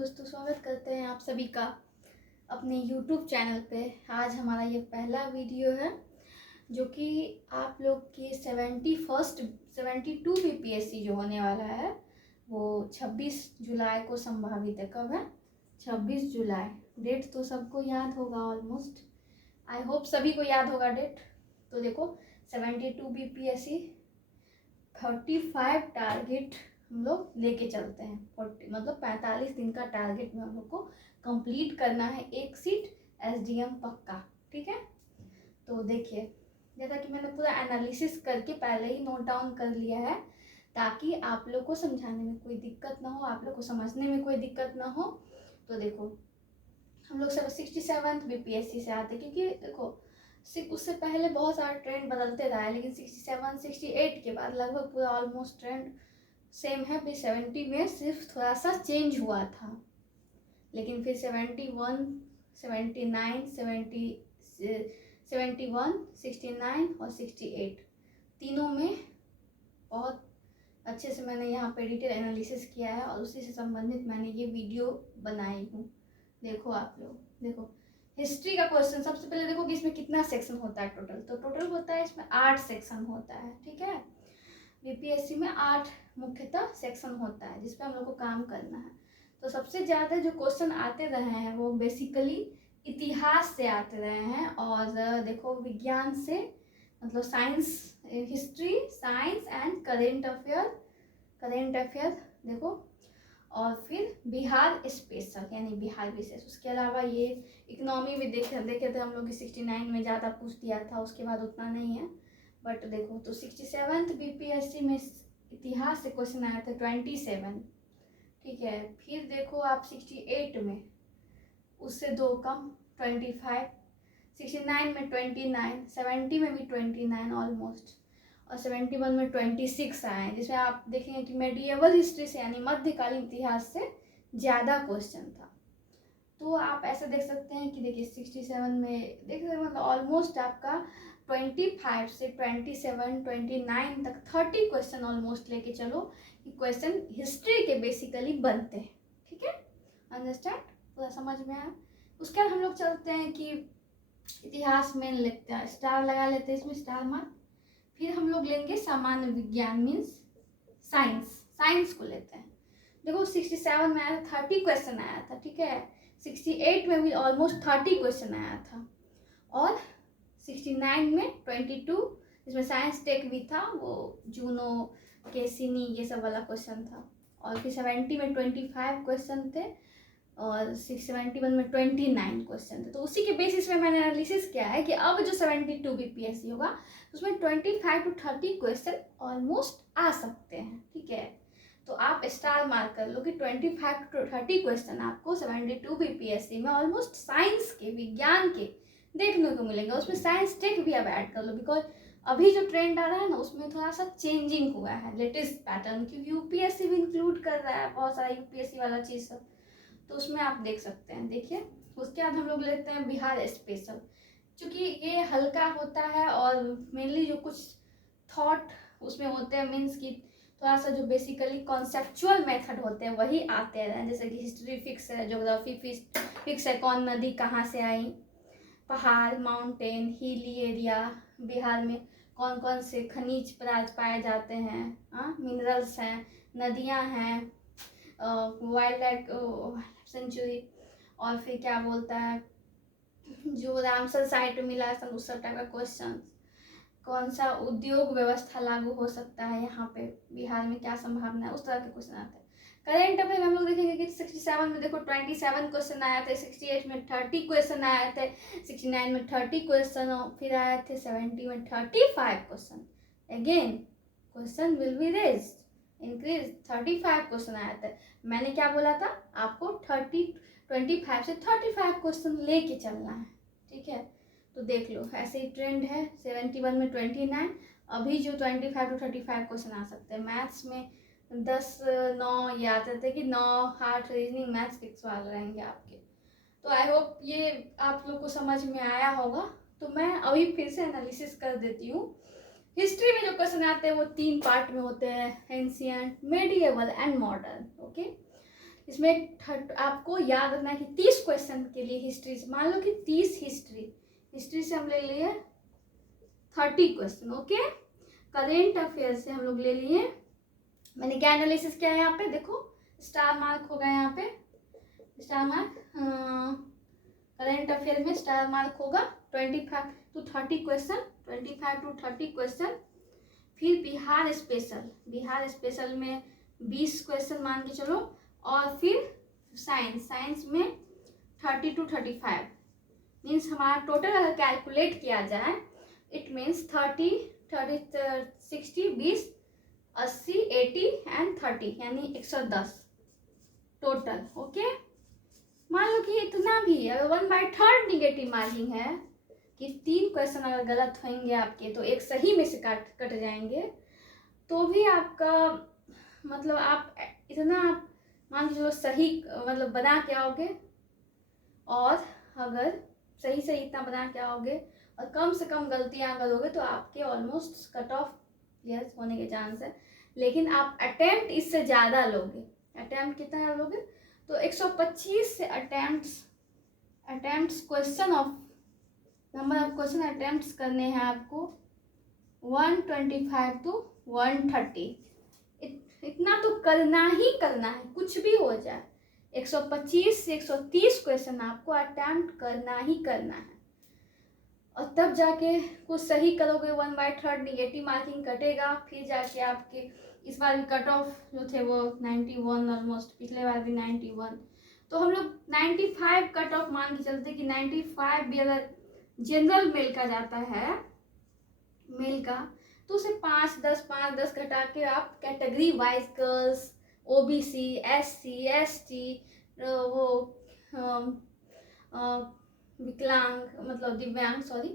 दोस्तों, स्वागत करते हैं आप सभी का अपने YouTube चैनल पे। आज हमारा ये पहला वीडियो है जो कि आप लोग की 72 बीपीएससी जो होने वाला है वो 26 जुलाई को संभावित है। कब है? 26 जुलाई। डेट तो सबको याद होगा ऑलमोस्ट। आई होप सभी को याद होगा डेट। तो देखो 72 बीपीएससी 35 टारगेट हम लोग लेके चलते हैं। 40 मतलब 45 दिन का टारगेट में हम लोग को कंप्लीट करना है। एक सीट एसडीएम पक्का, ठीक है। तो देखिए, जैसा कि मैंने पूरा एनालिसिस करके पहले ही नोट डाउन कर लिया है ताकि आप लोग को समझाने में कोई दिक्कत ना हो, आप लोग को समझने में कोई दिक्कत ना हो। तो देखो, हम लोग सब 67 बीपीएससी से आते, क्योंकि देखो उससे पहले बहुत सारा ट्रेंड बदलते रहा है, लेकिन 67 68 के बाद लगभग पूरा ऑलमोस्ट ट्रेंड सेम है। फिर 70 में सिर्फ थोड़ा सा चेंज हुआ था, लेकिन फिर 71 79 71 69 और 68 तीनों में बहुत अच्छे से मैंने यहाँ पे डिटेल एनालिसिस किया है और उसी से संबंधित मैंने ये वीडियो बनाई हूँ। देखो आप लोग, देखो हिस्ट्री का क्वेश्चन सबसे पहले देखो कि इसमें कितना सेक्शन होता है टोटल। तो टोटल होता है इसमें 8 सेक्शन होता है, ठीक है। बीपीएससी में 8 मुख्यतः सेक्शन होता है जिस पे हम लोग को काम करना है। तो सबसे ज़्यादा जो क्वेश्चन आते रहे हैं वो बेसिकली इतिहास से आते रहे हैं, और देखो विज्ञान से, मतलब science, history, science and current affair देखो, और फिर बिहार स्पेशल यानी बिहार विशेष। उसके अलावा ये इकोनॉमी भी देखे थे हम लोग की 69 में ज़्यादा पूछ दिया था, उसके बाद उतना नहीं है। बट देखो, तो 67 बीपीएससी में इतिहास से क्वेश्चन आया था 27, ठीक है। फिर देखो आप 68 में उससे 2 कम 25, 69 में 29, 70 में भी 29 ऑलमोस्ट, और 71 में 26 आए हैं, जिसमें आप देखेंगे कि मेडिएवल हिस्ट्री से यानी मध्यकालीन इतिहास से ज़्यादा क्वेश्चन था। तो आप ऐसे देख सकते हैं कि देखिए 67 में देख सकते मतलब ऑलमोस्ट आपका 25 से 27 29 तक 30 क्वेश्चन ऑलमोस्ट लेके चलो कि क्वेश्चन हिस्ट्री के बेसिकली बनते हैं, ठीक है। अंडरस्टैंड, पूरा समझ में आया। उसके बाद हम लोग चलते हैं कि इतिहास में लेते हैं, स्टार लगा लेते हैं इसमें, स्टार मार्क। फिर हम लोग लेंगे सामान्य विज्ञान मीन्स साइंस को लेते हैं। देखो 67 में आया था 30 क्वेश्चन आया था, ठीक है। 68 में भी ऑलमोस्ट 30 क्वेश्चन आया था, और 69 में 22, जिसमें साइंस टेक भी था, वो जूनो केसिनी ये सब वाला क्वेश्चन था। और फिर 70 में 25 क्वेश्चन थे, और 71 में 29 क्वेश्चन थे। तो उसी के बेसिस में मैंने एनालिसिस किया है कि अब जो 72 बीपीएससी होगा उसमें 25 to 30 क्वेश्चन ऑलमोस्ट आ सकते हैं, ठीक है। तो आप स्टार मार्क कर लो कि 25 to 30 क्वेश्चन आपको 72 बीपीएससी में ऑलमोस्ट साइंस के, विज्ञान के देखने को मिलेंगे। उसमें साइंस टेक भी अब ऐड कर लो, बिकॉज अभी जो ट्रेंड आ रहा है ना उसमें थोड़ा सा चेंजिंग हुआ है, लेटेस्ट पैटर्न, क्योंकि यूपीएससी भी इंक्लूड कर रहा है बहुत सारा यूपीएससी वाला चीज़ सब, तो उसमें आप देख सकते हैं। देखिए उसके बाद हम लोग लेते हैं बिहार स्पेशल, क्योंकि ये हल्का होता है और मेनली जो कुछ थॉट उसमें होते हैं, मीन्स कि थोड़ा सा जो बेसिकली कॉन्सेप्चुअल मेथड होते हैं वही आते हैं। जैसे कि हिस्ट्री फिक्स है, ज्योग्राफी फिक्स है, कौन नदी कहाँ से आई, पहाड़, माउंटेन, हिली एरिया, बिहार में कौन कौन से खनिज पदार्थ पाए जाते हैं, मिनरल्स हैं, नदियाँ हैं, वाइल्ड लाइफ सेंचुरी, और फिर क्या बोलता है जो रामसर साइट मिला है उस सब टाइप का क्वेश्चन, कौन सा उद्योग व्यवस्था लागू हो सकता है यहाँ पे बिहार में, क्या संभावना है, उस तरह के क्वेश्चन आते हैं। करेंट अफेयर में हम लोग देखेंगे कि 67 में देखो 27 क्वेश्चन आया थे, 68 में 30 क्वेश्चन आए थे, 69 में 30 क्वेश्चन, फिर आए थे 70 में 35 question. Again question will be raised, increase 35 question आए थे। मैंने क्या बोला था आपको 25 से 35 क्वेश्चन लेके चलना है, ठीक है। तो देख लो ऐसे ही ट्रेंड है। 71 में 29, अभी जो 25 to 35 क्वेश्चन आ सकते हैं। मैथ्स में 10-9 ये आते थे कि 9 8 रीजनिंग मैथ्स के सवाल रहेंगे आपके। तो आई होप ये आप लोग को समझ में आया होगा। तो मैं अभी फिर से एनालिसिस कर देती हूँ। हिस्ट्री में जो क्वेश्चन आते हैं वो 3 पार्ट में होते हैं, ancient, medieval and modern, okay. इसमें आपको याद रखना है कि 30 क्वेश्चन के लिए हिस्ट्री से, मान लो कि 30 हिस्ट्री से हम ले लिए 30 क्वेश्चन। ओके, करेंट अफेयर से हम लोग ले लिए, मैंने क्या एनालिसिस किया है यहाँ पे देखो, स्टार मार्क होगा यहाँ पे, स्टार मार्क करेंट अफेयर में स्टार मार्क होगा 25 to 30 क्वेश्चन, 25 to 30 क्वेश्चन। फिर बिहार स्पेशल में 20 क्वेश्चन मान के चलो, और फिर साइंस में 30 to 35, मीन्स हमारा टोटल अगर कैलकुलेट किया जाए इट मीन्स 30 60 20 80 80 एंड 30 यानी 110 टोटल। ओके, मान लो कि इतना भी अगर 1/3 निगेटिव मार्किंग है कि 3 क्वेश्चन अगर गलत होंगे आपके तो एक सही में से कट जाएंगे, तो भी आपका मतलब आप इतना मान के चलो सही मतलब बना के आओगे, और अगर सही इतना बना के आओगे और कम से कम गलतियां करोगे तो आपके ऑलमोस्ट कट ऑफ क्लियर होने के चांस है। लेकिन आप अटेम्प्ट इससे ज़्यादा लोगे, अटेम्प्ट कितना लोगे तो 125 से attempts question of number of question attempts करने हैं आपको 125 to 130, इतना तो करना ही करना है, कुछ भी हो जाए 125 से 130 क्वेश्चन आपको अटेम्प्ट करना ही करना है, और तब जाके कुछ सही करोगे 1/3 निगेटिव मार्किंग कटेगा, फिर जाके आपके इस बार भी कट ऑफ जो थे वो 91 ऑलमोस्ट, पिछले बार भी 91, तो हम लोग 95 कट ऑफ मान के चलते कि 95 भी अगर जनरल मेल का जाता है मेल का, तो उसे 5-10 घटा के आप category wise girls, OBC, SC, ST, वो विकलांग मतलब दिव्यांग सॉरी,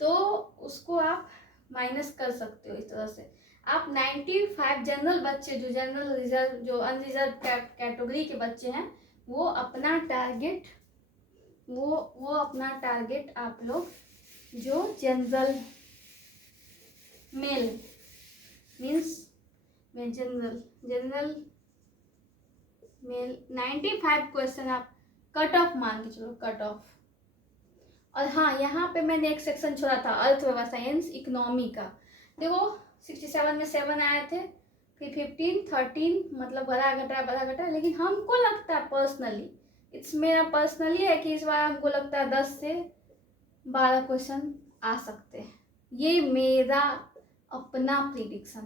तो उसको आप माइनस कर सकते हो इस तरह से। आप 95 जनरल बच्चे जो जनरल रिजर्व जो अनरिजर्व कैटेगरी के बच्चे हैं वो अपना टारगेट आप लोग जो जनरल मेल मीन्स में जनरल मेल 95 क्वेश्चन आप कट ऑफ मान के चलो, कट ऑफ। और हाँ, यहाँ पे मैंने एक सेक्शन छोड़ा था अर्थव्यवस्था साइंस इकोनॉमी का, देखो 67 में 7 आए थे, फिर 15 13 मतलब बढ़ा घटा, लेकिन हमको लगता है पर्सनली, मेरा पर्सनली है कि इस बार हमको लगता है 10 से 12 क्वेश्चन आ सकते हैं, ये मेरा अपना प्रिडिक्शन।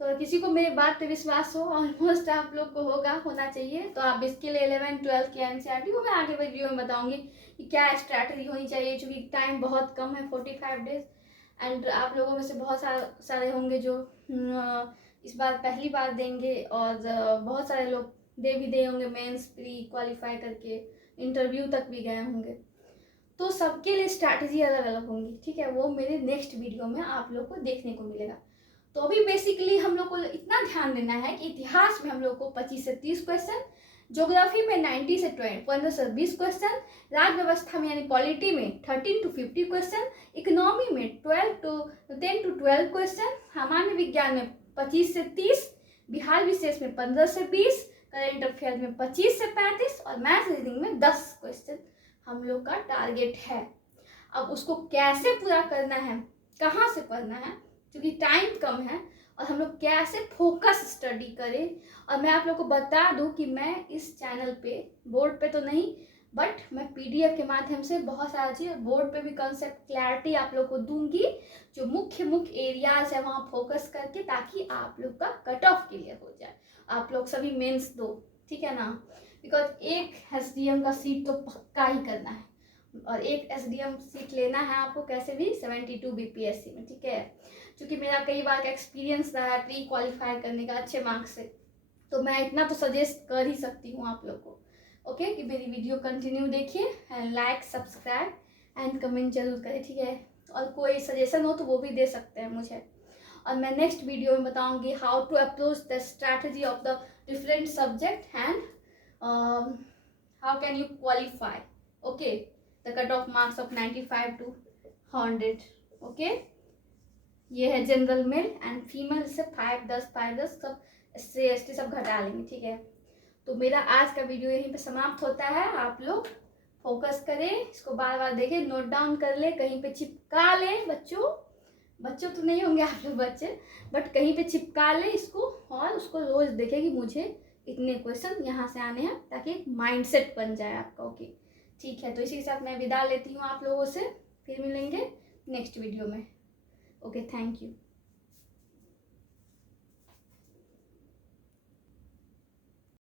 तो किसी को मेरी बात पे विश्वास हो, ऑलमोस्ट आप लोग को होना चाहिए, तो आप इसके लिए 11-12 के एनसीईआरटी वो मैं आगे वीडियो में बताऊंगी कि क्या स्ट्रैटेजी होनी चाहिए, क्योंकि टाइम बहुत कम है 45 डेज, एंड आप लोगों में से बहुत सारे होंगे जो इस बार पहली बार देंगे, और बहुत सारे लोग दे होंगे मेंस प्री क्वालिफाई करके इंटरव्यू तक भी गए होंगे, तो सबके लिए स्ट्रैटेजी अलग अलग होंगी, ठीक है, वो मेरे नेक्स्ट वीडियो में आप लोग को देखने को मिलेगा। तो अभी बेसिकली हम लोग को इतना ध्यान देना है कि इतिहास में हम लोग को 25 से 30 क्वेश्चन, ज्योग्राफी में 90 से 15 से 20 क्वेश्चन, राज्य व्यवस्था में यानी पॉलिटी में 13 to 50 क्वेश्चन, इकोनॉमी में 10 to 12 क्वेश्चन, सामान्य विज्ञान में 25 से 30, बिहार विशेष में 15 से 20, करेंट अफेयर में 25 से 35 और मैथ्स रीजनिंग में 10 क्वेश्चन हम लोग का टारगेट है। अब उसको कैसे पूरा करना है, कहाँ से पढ़ना है, क्योंकि टाइम कम है, और हम लोग कैसे फोकस स्टडी करें, और मैं आप लोग को बता दूं कि मैं इस चैनल पे बोर्ड पे तो नहीं बट मैं पीडीएफ के माध्यम से बहुत सारा चीज़ बोर्ड पे भी कंसेप्ट क्लैरिटी आप लोग को दूंगी, जो मुख्य एरियाज है वहाँ फोकस करके, ताकि आप लोग का कट ऑफ क्लियर हो जाए, आप लोग सभी मेंस दो, ठीक है ना, बिकॉज एक एसडीएम का सीट तो पक्का ही करना है, और एक एसडीएम सीट लेना है आपको कैसे भी 72 बीपीएससी में, ठीक है, क्योंकि मेरा कई बार का एक्सपीरियंस रहा है प्री क्वालिफाई करने का अच्छे मार्क्स से, तो मैं इतना तो सजेस्ट कर ही सकती हूँ आप लोग को, ओके, कि मेरी वीडियो कंटिन्यू देखिए and like subscribe and comment जरूर करें, ठीक है, और कोई सजेशन हो तो वो भी दे सकते हैं मुझे, और मैं नेक्स्ट वीडियो में बताऊंगी how to approach the strategy of the different subject and how can you qualify, okay, the cut off marks of 95 to 100, okay. ये है जनरल मेल एंड फीमेल से 5-10 सब SC ST सब घटा लेंगे, ठीक है। तो मेरा आज का वीडियो यहीं पे समाप्त होता है। आप लोग फोकस करें, इसको बार बार देखें, नोट डाउन कर ले, कहीं पे चिपका ले। बच्चों तो नहीं होंगे आप लोग बच्चे, बट कहीं पे चिपका ले इसको और उसको रोज देखें कि मुझे इतने क्वेश्चन यहाँ से आने हैं, ताकि एक माइंडसेट बन जाए आपका। ओके ठीक है, तो इसी के साथ मैं विदा लेती हूँ आप लोगों से, फिर मिलेंगे नेक्स्ट वीडियो में। Okay, thank you.